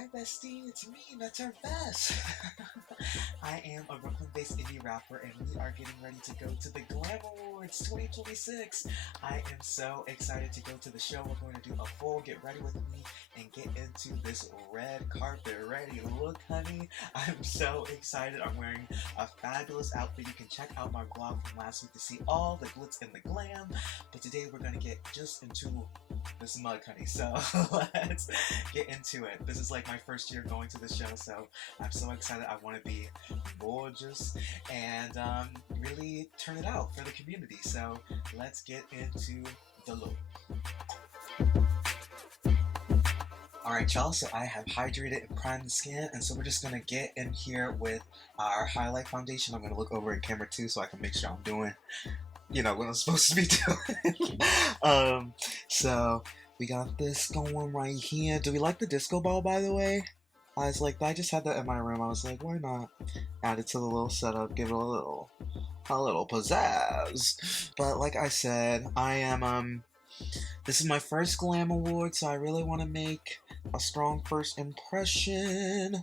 Hi bestie, it's me, NETER BES. I am a Brooklyn-based indie rapper and we are getting ready to go to the Glam Awards 2026. I am so excited to go to the show. We're going to do a full get ready with me and get into this red carpet ready look, honey. I'm so excited. I'm wearing a fabulous outfit. You can check out my vlog from last week to see all the glitz and the glam. But today we're going to get just into this mug, honey. So let's get into it. This is like my first year going to the show, so I'm so excited. I want to be gorgeous and really turn it out for the community. So let's get into the look. Alright y'all, so I have hydrated and primed the skin, and so we're just going to get in here with our highlight foundation. I'm going to look over at camera too so I can make sure I'm doing, you know, what I'm supposed to be doing. So we got this going right here. Do we like the disco ball, by the way? I was like, I just had that in my room. I was like, why not add it to the little setup, give it a little pizzazz. But like I said, I am this is my first Glam Award, so I really want to make a strong first impression.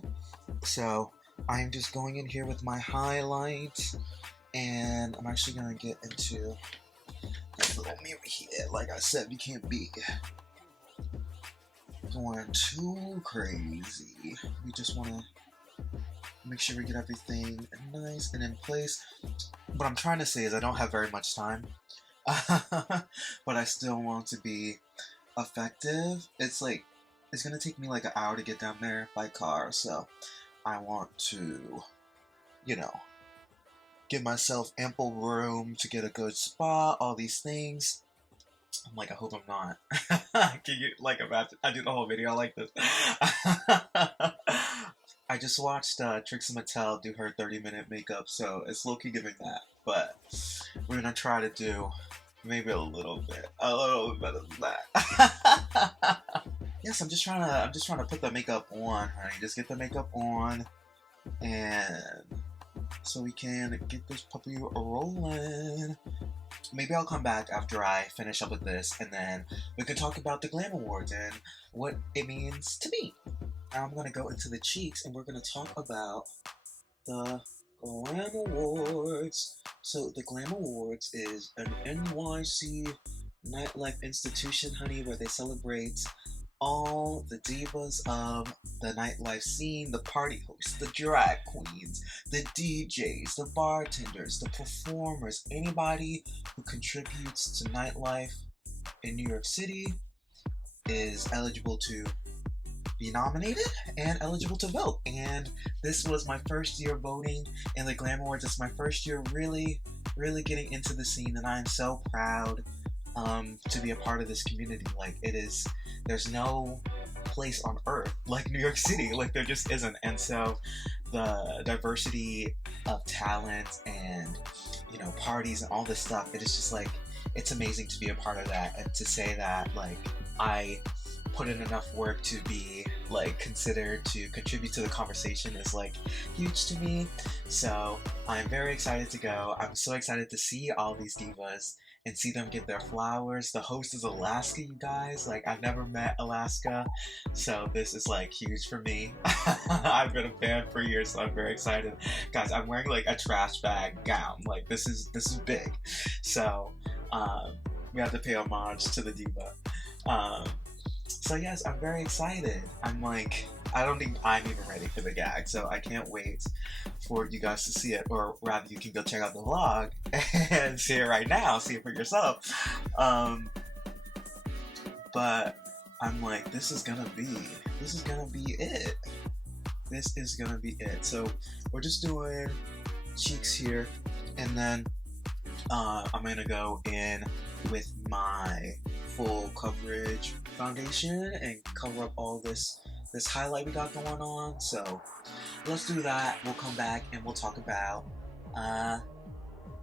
So I'm just going in here with my highlights, and I'm actually gonna get into this little mirror here. Like I said, we can't be going too crazy. We just want to make sure we get everything nice and in place. What I'm trying to say is I don't have very much time, but I still want to be effective. It's gonna take me like an hour to get down there by car, so I want to, you know, give myself ample room to get a good spot, all these things. I'm like, I hope I'm not. Can you, like, imagine I do the whole video like this? I just watched Trixie Mattel do her 30-minute makeup, so it's low-key giving that. But we're gonna try to do maybe a little bit better than that. Yes, I'm just trying to put the makeup on, honey. Just get the makeup on, and so we can get this puppy rolling. Maybe I'll come back after I finish up with this, and then we can talk about the Glam Awards and what it means to me. Now I'm gonna go into the cheeks, and we're gonna talk about the Glam Awards. So the Glam Awards is an NYC nightlife institution, honey, where they celebrate all the divas of the nightlife scene, the party hosts, the drag queens, the DJs, the bartenders, the performers, anybody who contributes to nightlife in New York City is eligible to be nominated and eligible to vote. And this was my first year voting in the Glam Awards. It's my first year really getting into the scene, and I am so proud to be a part of this community. Like, it is, there's no place on earth like New York City. Like, there just isn't. And so the diversity of talent and, you know, parties and all this stuff, it is just like, it's amazing to be a part of that, and to say that like I put in enough work to be like considered to contribute to the conversation is like huge to me. So I'm very excited to go. I'm so excited to see all these divas and see them get their flowers. The host is Alaska, you guys. Like, I've never met Alaska, so this is like huge for me. I've been a fan for years, so I'm very excited. Guys, I'm wearing like a trash bag gown. Like, this is big. So we have to pay homage to the diva. So yes, I'm very excited. I'm like, I don't think I'm even ready for the gag, so I can't wait for you guys to see it, or rather you can go check out the vlog and see it right now, see it for yourself. But I'm like, this is gonna be it. This is gonna be it. So we're just doing cheeks here, and then I'm gonna go in with my full coverage foundation and cover up all this highlight we got going on. So let's do that. We'll come back and we'll talk about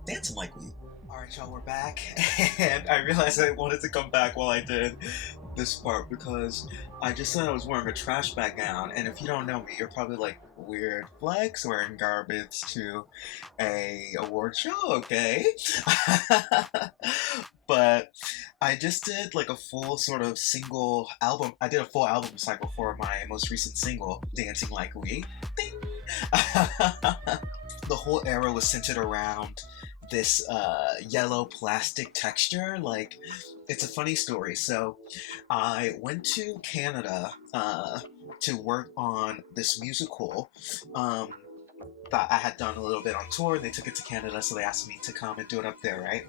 dancing like we. Alright y'all, we're back, and I realized I wanted to come back while I did this part because I just said I was wearing a trash bag gown, and if you don't know me, you're probably like, weird flex, wearing garbage to a award show, okay? But I just did like a full sort of single album. I did a full album cycle for my most recent single, Dancing Like We. Ding! The whole era was centered around this yellow plastic texture. Like, it's a funny story. So I went to Canada to work on this musical that I had done a little bit on tour. They took it to Canada, so they asked me to come and do it up there, right?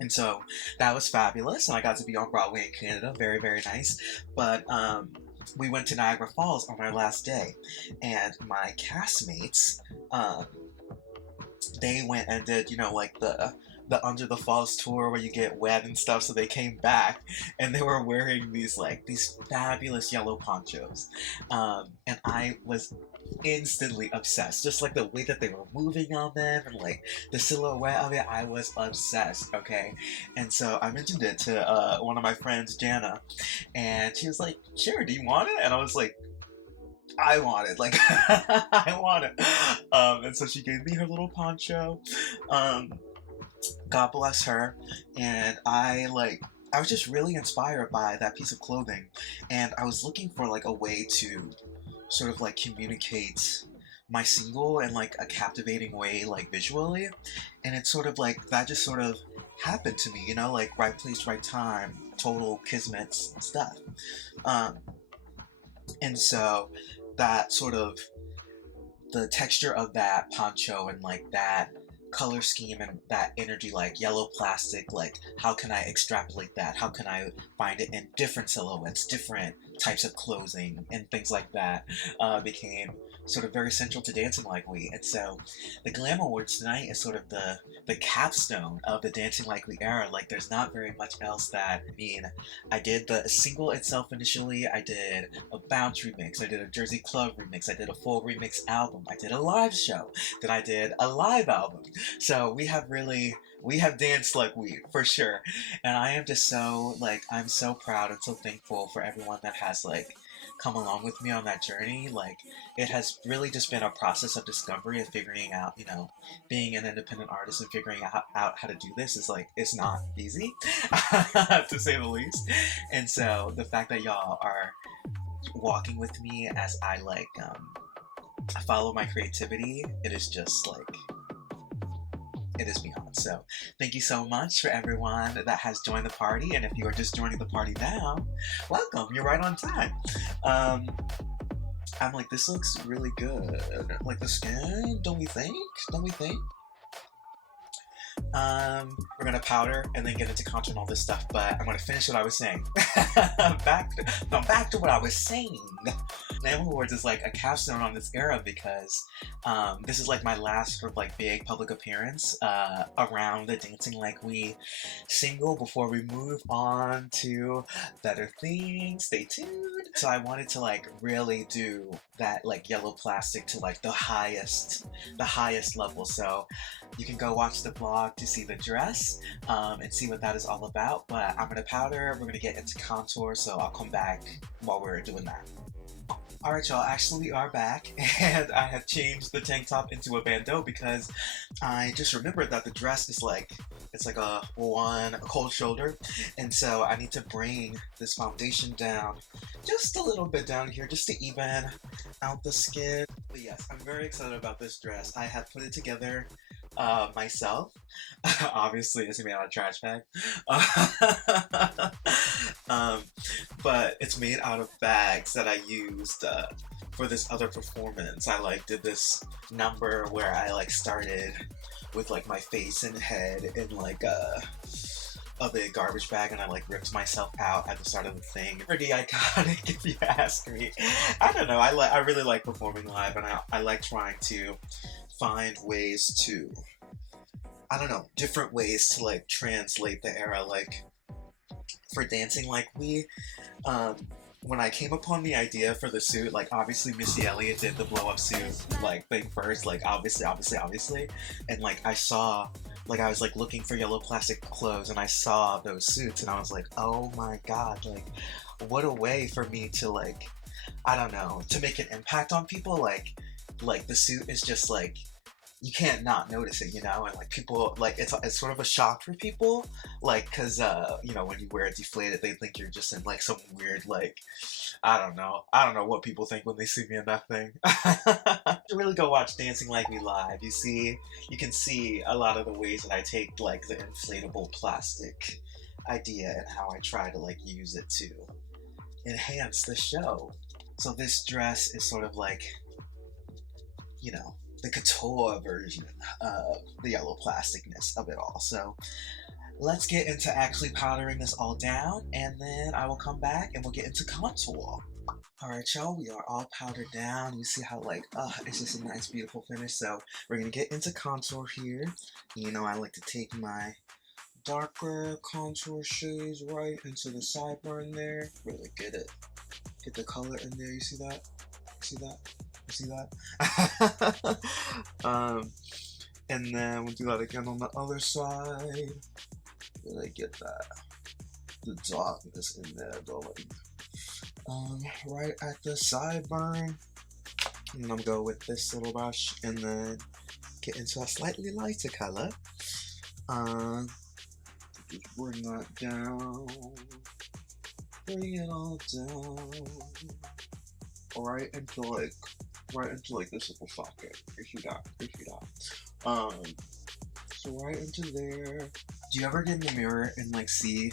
And so that was fabulous, and I got to be on Broadway in Canada. Very, very nice. But we went to Niagara Falls on our last day, and my castmates, they went and did, you know, like the Under the Falls tour where you get wet and stuff. So they came back and they were wearing these fabulous yellow ponchos, and I was instantly obsessed. Just like the way that they were moving on them and like the silhouette of it, I was obsessed. Okay, and so I mentioned it to one of my friends, Jana, and she was like, "Sure, do you want it?" And I was like, I want it, like I want it. And so she gave me her little poncho. God bless her. And I was just really inspired by that piece of clothing, and I was looking for like a way to sort of like communicate my single in like a captivating way, like visually. And it's sort of like that just sort of happened to me, you know, like right place, right time, total kismet stuff. And so that sort of the texture of that poncho and like that color scheme and that energy, like yellow plastic, like how can I extrapolate that? How can I find it in different silhouettes, different types of clothing and things like that, became sort of very central to Dancing Like We. And so the Glam Awards tonight is sort of the capstone of the Dancing Like We era. Like there's not very much else that, I did the single itself initially, I did a bounce remix, I did a Jersey Club remix, I did a full remix album, I did a live show, then I did a live album. So we have danced like we, for sure. And I am just so, I'm so proud and so thankful for everyone that has come along with me on that journey. Like, it has really just been a process of discovery, of figuring out, you know, being an independent artist and figuring out how to do this is it's not easy, to say the least. And so the fact that y'all are walking with me as I follow my creativity, it is just it is beyond. So thank you so much for everyone that has joined the party, and if you are just joining the party now, welcome, you're right on time. I'm like, this looks really good, like the skin, don't we think? We're gonna powder and then get into contour and all this stuff, but I'm gonna finish what I was saying. back to what I was saying. Glam Awards is like a capstone on this era because this is like my last sort of big public appearance around the Dancing Like We single before we move on to better things. Stay tuned. So I wanted to really do that yellow plastic to the highest level. So you can go watch the vlog to see the dress and see what that is all about. But I'm gonna powder, we're gonna get into contour, so I'll come back while we're doing that. Alright y'all, actually we are back, and I have changed the tank top into a bandeau because I just remembered that the dress is it's like a cold shoulder, and so I need to bring this foundation down just a little bit down here just to even out the skin. But yes, I'm very excited about this dress. I have put it together myself. Obviously it's made out of trash bag. But it's made out of bags that I used for this other performance. I did this number where I started with my face and head in a big garbage bag, and I ripped myself out at the start of the thing. Pretty iconic if you ask me. I don't know, I really like performing live, and I like trying to find ways to, I don't know, different ways to translate the era. For Dancing Like We, when I came upon the idea for the suit, obviously Missy Elliott did the blow up suit thing first, obviously, and I saw, I was looking for yellow plastic clothes, and I saw those suits, and I was like, oh my god, what a way for me to I don't know, to make an impact on people. The suit is just you can't not notice it, you know, and like people like it's sort of a shock for people, like because you know when you wear it deflated, they think you're just in like some weird like I don't know what people think when they see me in that thing. You really go watch Dancing Like Me Live. You can see a lot of the ways that I take like the inflatable plastic idea and how I try to like use it to enhance the show. So this dress is sort of like, you know, the couture version of the yellow plasticness of it all. So let's get into actually powdering this all down, and then I will come back and we'll get into contour. Alright y'all, we are all powdered down. You see how like, it's just a nice beautiful finish. So we're gonna get into contour here. You know I like to take my darker contour shades right into the sideburn there. Really get the color in there. You see that? See that? You see that? And then we'll do that again on the other side. Really get the darkness in there going. Right at the sideburn. And I'm go with this little brush and then get into a slightly lighter color. Just bring that down. Bring it all down. Right into like this little socket. If you got. So right into there. Do you ever get in the mirror and like see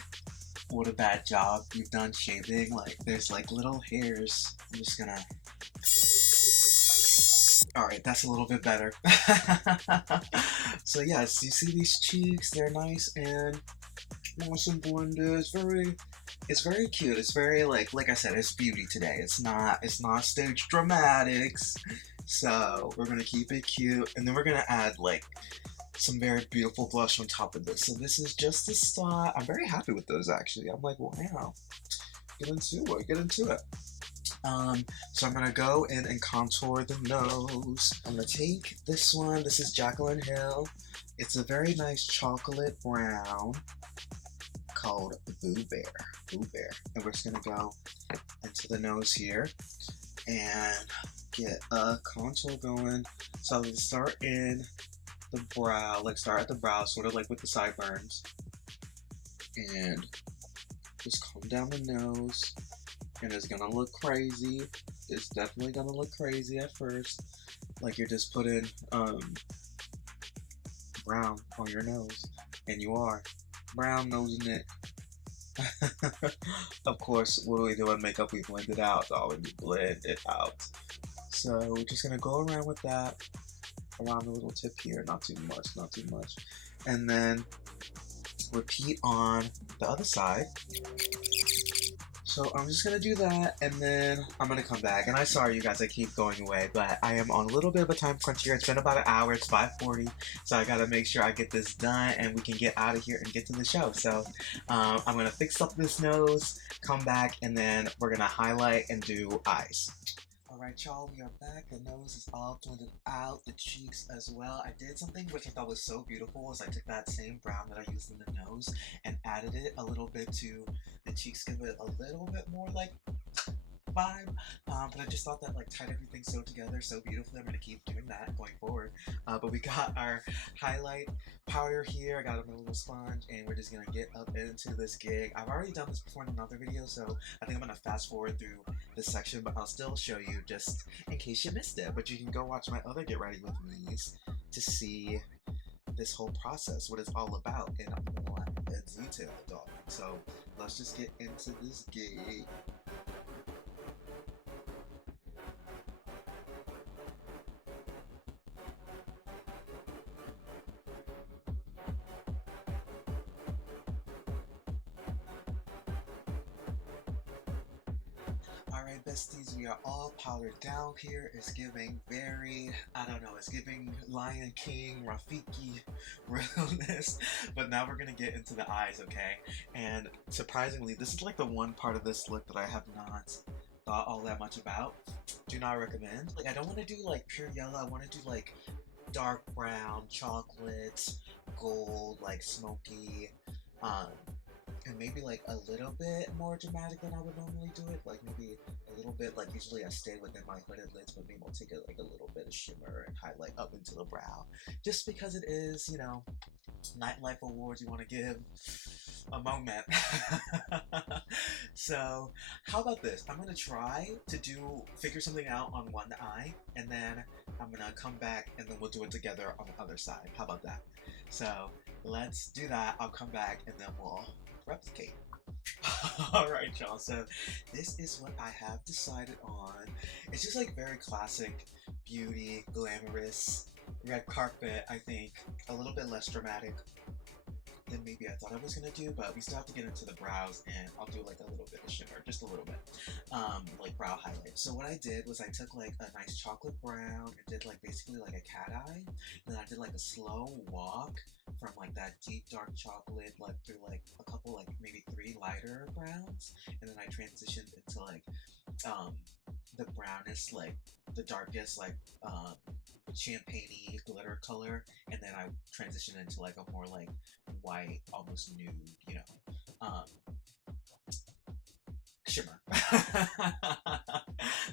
what a bad job you've done shaving? Like there's like little hairs. I'm just gonna. Alright, that's a little bit better. So yes, you see these cheeks, they're nice and nice and blended. It's very cute. It's very like I said, it's beauty today. It's not stage dramatics. So we're gonna keep it cute, and then we're gonna add like some very beautiful blush on top of this. So this is just the style. I'm very happy with those actually. I'm like, wow. Get into it. So I'm gonna go in and contour the nose. I'm gonna take this one. This is Jaclyn Hill. It's a very nice chocolate brown called Boo Bear. And we're just gonna go into the nose here and get a contour going. So I'm gonna start in the brow, like start at the brow, sort of like with the sideburns, and just calm down the nose. And it's gonna look crazy. It's definitely gonna look crazy at first, like you're just putting brown on your nose, and you are brown nosing it. Of course, what do we do in makeup? We blend it out, darling. We blend it out. So we're just gonna go around with that, around the little tip here, not too much, and then repeat on the other side. So I'm just gonna do that, and then I'm gonna come back. And I'm sorry, you guys, I keep going away, but I am on a little bit of a time crunch here. It's been about an hour. It's 5:40, so I gotta make sure I get this done, and we can get out of here and get to the show. So I'm gonna fix up this nose, come back, and then we're gonna highlight and do eyes. Alright y'all, we are back. The nose is all blended out, the cheeks as well. I did something which I thought was so beautiful is I took that same brown that I used in the nose and added it a little bit to the cheeks, give it a little bit more like vibe, but I just thought that like tied everything so together so beautifully. I'm gonna keep doing that going forward. But we got our highlight powder here. I got a little sponge, and we're just gonna get up into this gig. I've already done this before in another video, so I think I'm gonna fast forward through this section, but I'll still show you just in case you missed it. But you can go watch my other Get Ready With Me's to see this whole process, what it's all about, in more detail, dog. So let's just get into this gig. Alright besties, we are all powdered down here. It's giving very, I don't know, it's giving Lion King, Rafiki realness. But now we're gonna get into the eyes, okay? And surprisingly, this is like the one part of this look that I have not thought all that much about. Do not recommend. Like I don't want to do like pure yellow, I want to do like dark brown, chocolate, gold, like smoky, and maybe like a little bit more dramatic than I would normally do it. Like maybe a little bit, like usually I stay within my hooded lids, but maybe I'll take it like a little bit of shimmer and highlight up into the brow. Just because it is, you know, nightlife awards, you want to give a moment. So how about this? I'm gonna try to figure something out on one eye, and then I'm gonna come back and then we'll do it together on the other side. How about that? So let's do that. I'll come back and then we'll replicate. Alright, y'all, so this is what I have decided on. It's just like very classic beauty, glamorous, red carpet, I think. A little bit less dramatic than maybe I thought I was gonna do, but we still have to get into the brows, and I'll do like a little bit of shimmer, just a little bit, like brow highlight. So what I did was I took like a nice chocolate brown and did like basically like a cat eye, and then I did like a slow walk from like that deep dark chocolate like through like a couple like maybe 3 lighter browns, and then I transitioned into like the brownest, like the darkest, like champagne-y glitter color, and then I transitioned into like a more like white, almost nude, you know, shimmer.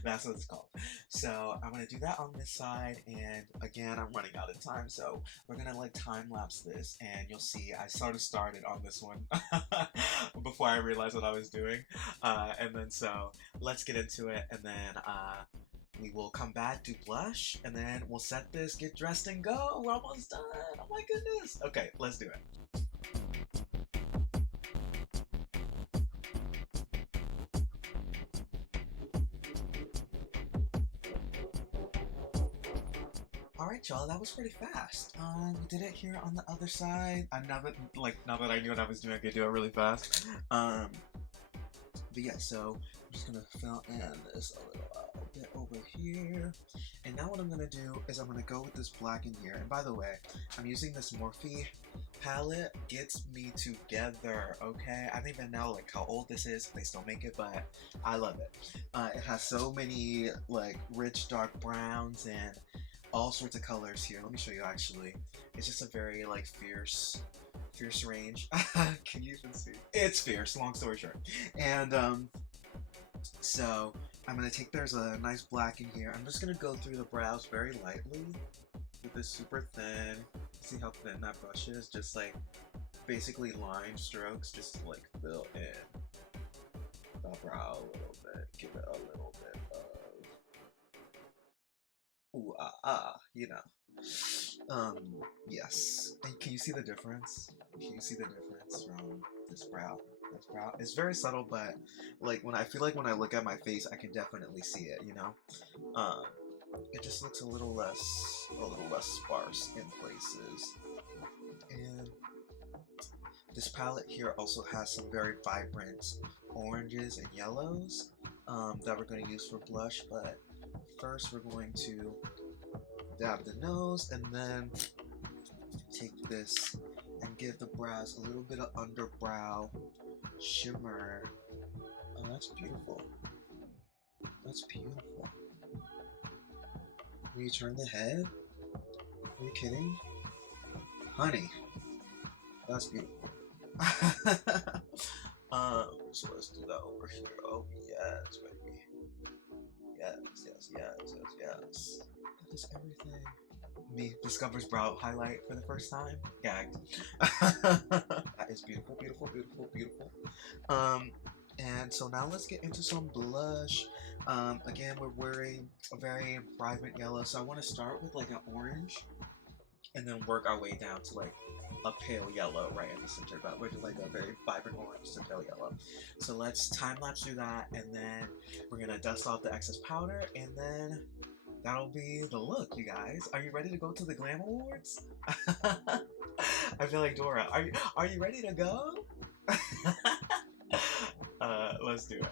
That's what it's called. So I'm gonna do that on this side, and again, I'm running out of time, so we're gonna like time lapse this, and you'll see I sort of started on this one before I realized what I was doing, and then so let's get into it, and then we will come back, do blush, and then we'll set this, get dressed, and go. We're almost done. Oh my goodness. Okay, let's do it. Alright, y'all, that was pretty fast. We did it here on the other side. Now that I knew what I was doing, I could do it really fast. But yeah, so I'm just gonna fill in this a little bit over here. And now what I'm gonna do is I'm gonna go with this black in here. And by the way, I'm using this Morphe palette. Gets me together, okay? I don't even know like how old this is, if they still make it, but I love it. It has so many like rich dark browns and all sorts of colors here. Let me show you actually. It's just a very like fierce range. Can you even see? It's fierce, long story short. And so I'm gonna take, there's a nice black in here. I'm just gonna go through the brows very lightly with this super thin. See how thin that brush is? Just like basically line strokes, just to like fill in the brow a little bit. Give it a little bit of ooh you know. Yes. And can you see the difference? Can you see the difference from this brow? This brow. It's very subtle, but like when I feel like when I look at my face, I can definitely see it. You know, it just looks a little less sparse in places. And this palette here also has some very vibrant oranges and yellows that we're going to use for blush. But first, we're going to dab the nose and then take this and give the brows a little bit of underbrow shimmer. Oh, that's beautiful. That's beautiful. Will you turn the head? Are you kidding? Honey, that's beautiful. So let's do that over here. Oh yes, baby. Yes. That is everything. Me discovers brow highlight for the first time. Gagged. That is beautiful, beautiful, beautiful, beautiful. And so now let's get into some blush. Again, we're wearing a very vibrant yellow, so I want to start with like an orange and then work our way down to like a pale yellow right in the center, but we're doing like a very vibrant orange to pale yellow. So let's time lapse through that, and then we're gonna dust off the excess powder, and then that'll be the look, you guys. Are you ready to go to the Glam Awards? I feel like Dora. Are you ready to go? Let's do it.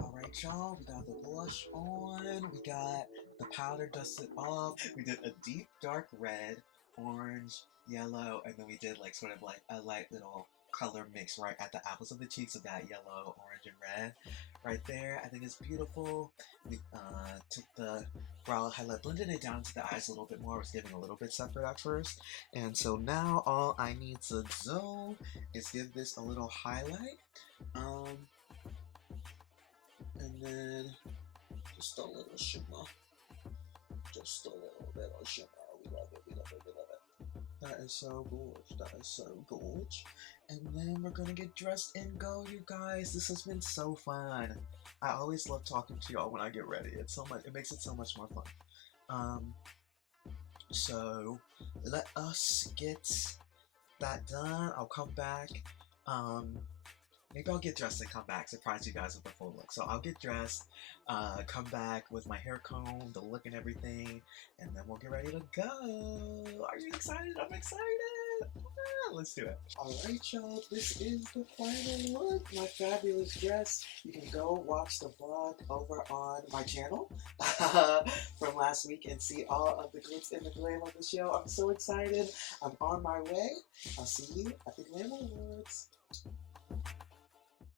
Alright, y'all, we got the blush on, we got the powder dusted off, we did a deep dark red, orange, yellow, and then we did like sort of like a light little color mix right at the apples of the cheeks of that yellow, orange, and red right there. I think it's beautiful. We took the brow highlight, blended it down to the eyes a little bit more. I was getting a little bit separate at first. And so now all I need to do is give this a little highlight. And then just a little shimmer. Just a little bit of shimmer. We love it, we love it, we love it. That is so gorgeous, that is so gorgeous. And then we're gonna get dressed and go, you guys. This has been so fun. I always love talking to y'all when I get ready. It's so much, it makes it so much more fun. So let us get that done. I'll come back. Maybe I'll get dressed and come back, surprise you guys with the full look. So I'll get dressed, come back with my hair combed, the look and everything, and then we'll get ready to go. Are you excited? I'm excited. Let's do it. Alright, y'all, this is the final look. My fabulous dress. You can go watch the vlog over on my channel from last week and see all of the glitz and the glam of the show. I'm so excited. I'm on my way. I'll see you at the Glam Awards.